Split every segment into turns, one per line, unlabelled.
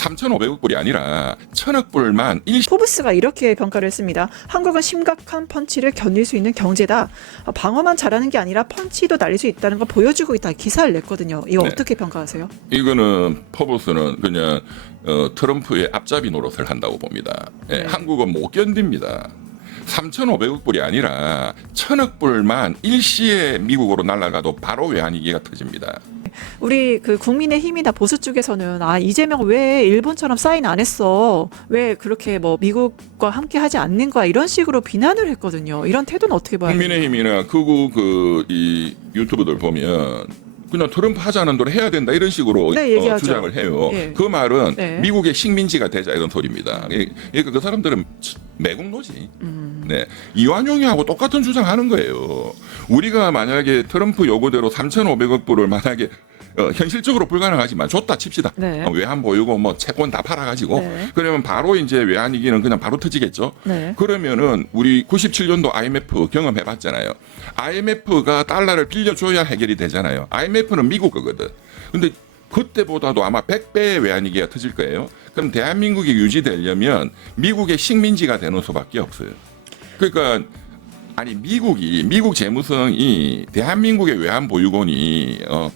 3,500억 불이 아니라 1,000억 불만 일
포브스가 이렇게 평가를 했습니다. 한국은 심각한 펀치를 견딜 수 있는 경제다. 아, 방어만 잘하는 게 아니라 펀치도 날릴 수 있다는 걸 보여주고 있다. 기사를 냈거든요. 이거
네.
어떻게 평가하세요?
이거는 퍼버스는 그냥 어, 트럼프의 앞잡이 노릇을 한다고 봅니다. 예,
네.
한국은 못 견딥니다. 3,500억 불이 아니라 1,000억 불만 일시에 미국으로 날아가도 바로 외환위기가 터집니다.
우리 그 국민의 힘이나 보수 쪽에서는 아 이재명 왜 일본처럼 사인 안 했어? 왜 그렇게 뭐 미국과 함께 하지 않는 거야? 이런 식으로 비난을 했거든요. 이런 태도는 어떻게 봐요?
국민의 힘이나 극우 그이 유튜브들 보면 그냥 트럼프 하자는 대로 해야 된다 이런 식으로
네,
어. 주장을 해요.
예.
그 말은
네.
미국의 식민지가 되자 이런 소리입니다. 예, 그러니까 그 사람들은 매국노지.
음.
네. 이완용이하고 똑같은 주장하는 거예요. 우리가 만약에 트럼프 요구대로 3,500억 불을 만약에 어, 현실적으로 불가능하지만 줬다 칩시다.
네.
어, 외환 보유고 뭐 채권 다 팔아가지고
네.
그러면 바로 이제 외환 위기는 그냥 바로 터지겠죠.
네.
그러면은 우리 97년도 IMF 경험해봤잖아요. IMF가 달러를 빌려줘야 해결이 되잖아요. IMF는 미국 거거든. 근데 그때보다도 아마 100배의 외환위기가 터질 거예요. 그럼 대한민국이 유지되려면 미국의 식민지가 되는 수밖에 없어요. 그러니까 아니 미국이 미국 재무성이 대한민국의 외환 보유곤이 어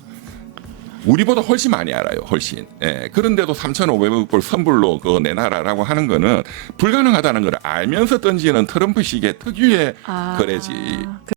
우리보다 훨씬 많이 알아요, 훨씬. 예. 그런데도 3,500억 불 선불로 그거 내놔라라고 하는 거는 불가능하다는 걸 알면서 던지는 트럼프식의 특유의
아,
거래지.